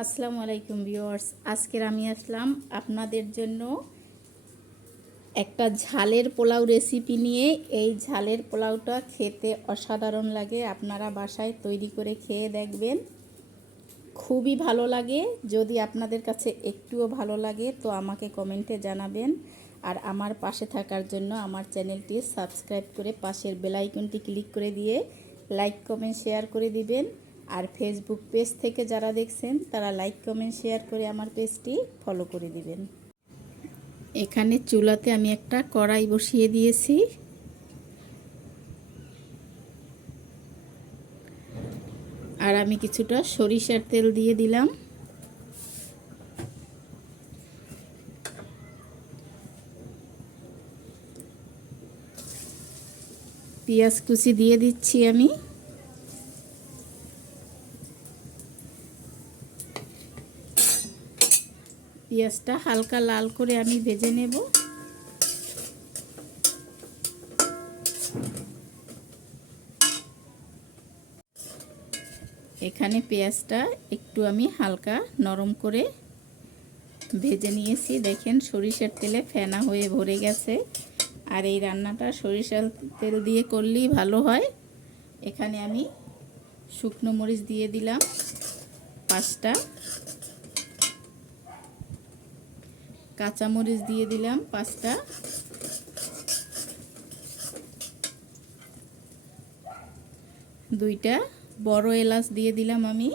আসসালামু আলাইকুম ভিউয়ার্স আজকের আমি আসলাম আপনাদের জন্য একটা ঝালের পোলাও রেসিপি নিয়ে। এই ঝালের পোলাওটা খেতে অসাধারণ লাগে, আপনারা বাসায় তৈরি করে খেয়ে দেখবেন। খুবই ভালো লাগে, যদি আপনাদের কাছে একটুও ভালো লাগে তো আমাকে কমেন্টে জানাবেন। আর আমার পাশে থাকার জন্য আমার চ্যানেলটি সাবস্ক্রাইব করে পাশের বেলাইকনটি ক্লিক করে দিয়ে লাইক, কমেন্ট, শেয়ার করে দিবেন। আর ফেসবুক পেজ থেকে যারা দেখছেন, তারা লাইক কমেন্ট শেয়ার করে আমার পেজটি ফলো করে দিবেন। এখানে চুলাতে আমি একটা কড়াই বসিয়ে দিয়েছি। আর আমি কিছুটা সরিষার তেল দিয়ে দিলাম। পেঁয়াজ কুচি দিয়ে দিচ্ছি আমি। পেঁয়াজটা হালকা লাল করে আমি ভেজে নেব। এখানে পেঁয়াজটা একটু আমি হালকা নরম করে ভেজে নিয়েছি। দেখেন সরিষার তেলে ফেনা হয়ে ভরে গেছে। আর এই রান্নাটা সরিষার তেল দিয়ে করলেই ভালো হয়। এখানে আমি শুকনো মরিচ দিয়ে দিলাম পাঁচটা। কাঁচামরিচ দিয়ে দিলাম পাঁচটা। দুইটা। বড় এলাচ দিয়ে দিলাম আমি।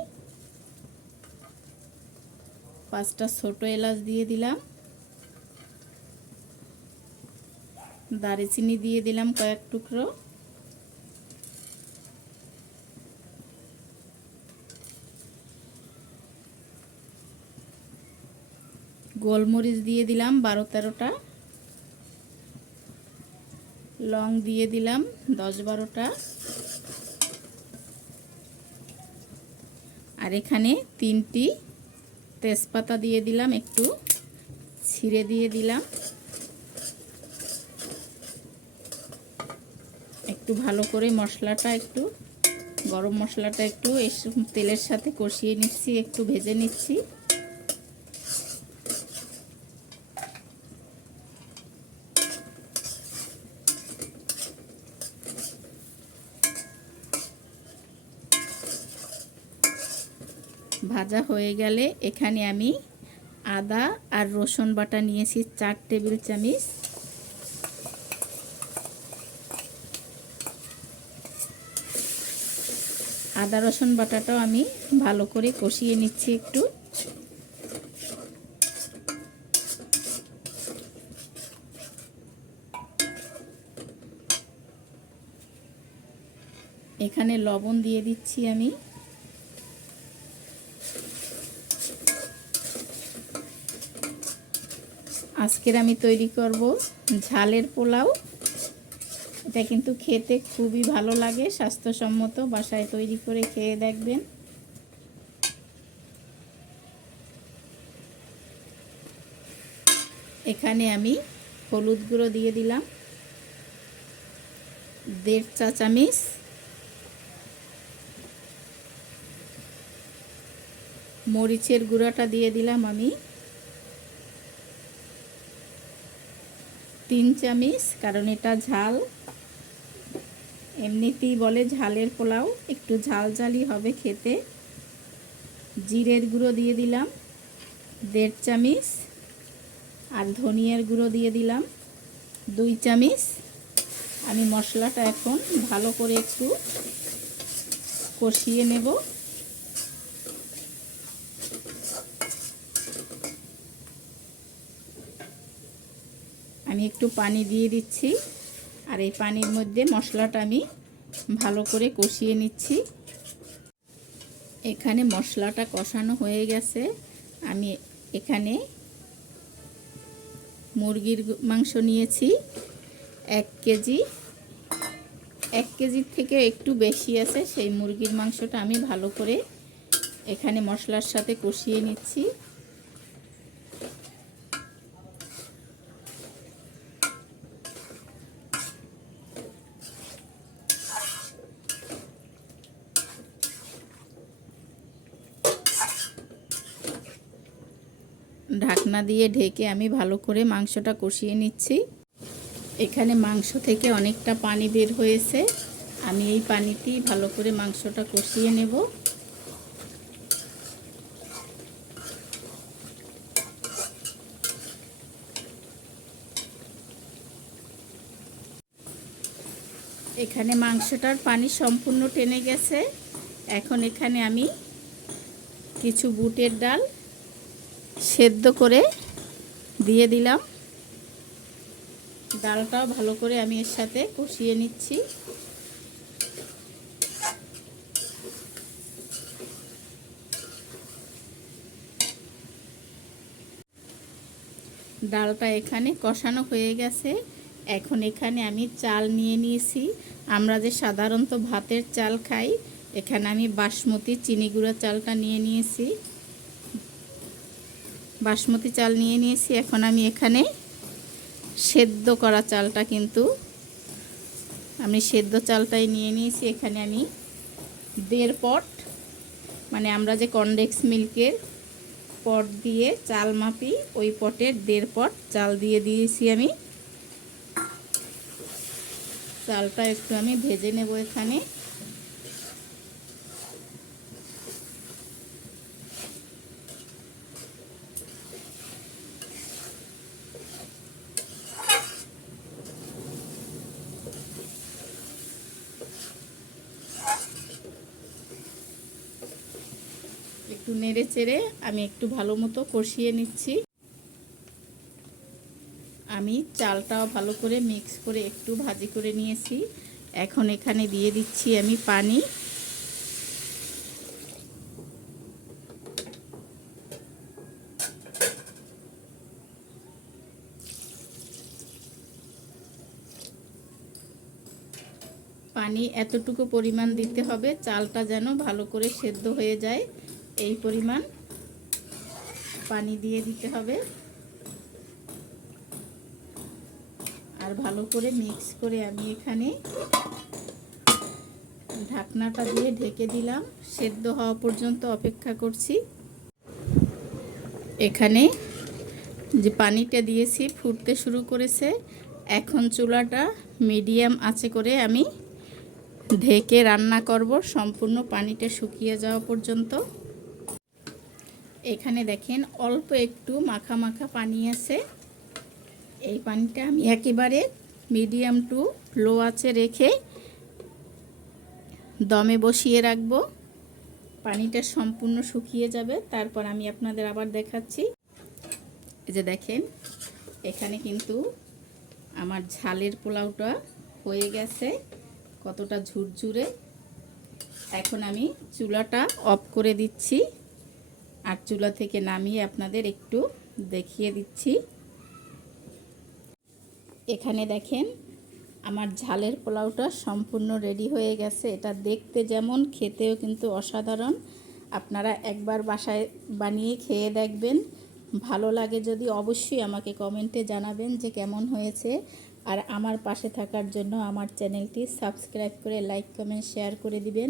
পাঁচটা ছোট এলাচ দিয়ে দিলাম। দারচিনি দিয়ে দিলাম কয়েক টুকরো। গোলমরিচ দিয়ে দিলাম বারো তেরোটা। লং দিয়ে দিলাম দশ বারোটা। আর এখানে তিনটি তেজপাতা দিয়ে দিলাম, একটু ছিঁড়ে দিয়ে দিলাম। একটু ভালো করে মশলাটা একটু, গরম মশলাটা একটু তেলের সাথে কষিয়ে নিচ্ছি, একটু ভেজে নিচ্ছি। ভাজা হয়ে গেলে এখানে আমি আদা আর রসুন বাটা নিয়েছি চার টেবিল চামিচ। আদা রসুন বাটাটাও আমি ভালো করে কষিয়ে নিচ্ছি একটু। এখানে লবণ দিয়ে দিচ্ছি আমি। আজকের আমি তৈরি করব ঝালের পোলাও। এটা কিন্তু খেতে খুবই ভালো লাগে, স্বাস্থ্যসম্মত, বাসায় তৈরি করে খেয়ে দেখবেন। এখানে আমি হলুদ গুঁড়ো দিয়ে দিলাম, দেড় চা চামিচ। মরিচের গুঁড়োটা দিয়ে দিলাম আমি। তিন চামিচ, কারণ এটা ঝাল। এমনিতেই বলে ঝালের পোলাও, একটু ঝাল ঝালই হবে খেতে। জিরের গুঁড়ো দিয়ে দিলাম, দেড় চামিচ, আর ধনিয়ার গুঁড়ো দিয়ে দিলাম, দুই চামিচ। আমি মশলাটা এখন ভালো করে একটু কষিয়ে নেব। আমি একটু পানি দিয়ে দিচ্ছি। আর এই পানির মধ্যে মশলাটা আমি ভালো করে কষিয়ে নিচ্ছি। এখানে মশলাটা কষানো হয়ে গেছে। আমি এখানে মুরগির মাংস নিয়েছি। এক কেজি, এক কেজির থেকে একটু বেশি আছে। সেই মুরগির মাংসটা আমি ভালো করে এখানে মশলার সাথে কষিয়ে নিচ্ছি। ঢাকনা দিয়ে ঢেকে আমি ভালো করে মাংসটা কষিয়ে নিচ্ছি। এখানে মাংস থেকে অনেকটা পানি বের হয়েছে। আমি এই পানিটি ভালো করে মাংসটা কষিয়ে নেব। এখানে মাংসটার পানি সম্পূর্ণ টেনে গেছে। এখন এখানে আমি কিছু বুটের ডাল সেদ্ধ করে দিয়ে দিলাম। ডালটাও ভালো করে আমি এর সাথে কষিয়ে নিচ্ছি। ডালটা এখানে কষানো হয়ে গেছে। এখন এখানে আমি চাল নিয়ে নিয়েছি। আমরা যে সাধারণত ভাতের চাল খাই, এখানে আমি বাসমতি চিনি গুঁড়া চালটা নিয়ে নিয়েছি। বাসমতি চাল নিয়ে নিয়েছি। এখন আমি এখানে সেদ্ধ করা চালটা কিন্তু আমি সেদ্ধ চালটাই নিয়ে নিয়েছি। এখানে আমি দেড় পট মানে আমরা যে কনডেক্স মিল্কের পট দিয়ে চাল মাপি, ওই পটের দেড় পট চাল দিয়ে দিয়েছি আমি। চালটা একটু আমি ভেজে নেব এখানে। একটু নেড়ে চেড়ে আমি একটু ভালো মতো কষিয়ে নিচ্ছি। আমি চালটাও ভালো করে মিক্স করে একটু ভাজি করে নিয়েছি। এখন এখানে দিয়ে দিচ্ছি আমি পানি। পানি এতটুকু পরিমাণ দিতে হবে, চালটা যেন ভালো করে সেদ্ধ হয়ে যায়। এই পরিমাণ পানি দিয়ে দিতে হবে। আর ভালো করে মিক্স করে আমি এখানে ঢাকনাটা দিয়ে ঢেকে দিলাম। সেদ্ধ হওয়া পর্যন্ত অপেক্ষা করছি। এখানে যে পানিটা দিয়েছি, ফুটতে শুরু করেছে। এখন চুলাটা মিডিয়াম আছে করে আমি ঢেকে রান্না করব। সম্পূর্ণ পানিটা শুকিয়ে যাওয়া পর্যন্ত। এখানে দেখেন অল্প একটু মাখা মাখা পানি আছে। এই পানিটা আমি একেবারে মিডিয়াম টু লো আছে রেখে দমে বসিয়ে রাখব। পানিটা সম্পূর্ণ শুকিয়ে যাবে, তারপর আমি আপনাদের আবার দেখাচ্ছি। এই যে দেখেন, এখানে কিন্তু আমার ঝালের পোলাওটা হয়ে গেছে, কতটা ঝুরঝুরে। এখন আমি চুলাটা অফ করে দিচ্ছি। আর চুলা থেকে নামিয়ে আপনাদের একটু দেখিয়ে দিচ্ছি। এখানে দেখেন, আমার ঝালের পোলাওটা সম্পূর্ণ রেডি হয়ে গেছে। এটা দেখতে যেমন, খেতেও কিন্তু অসাধারণ। আপনারা একবার বাসায় বানিয়ে খেয়ে দেখবেন। ভালো লাগে যদি অবশ্যই আমাকে কমেন্টে জানাবেন যে কেমন হয়েছে। আর আমার পাশে থাকার জন্য আমার চ্যানেলটি সাবস্ক্রাইব করে লাইক, কমেন্ট, শেয়ার করে দিবেন।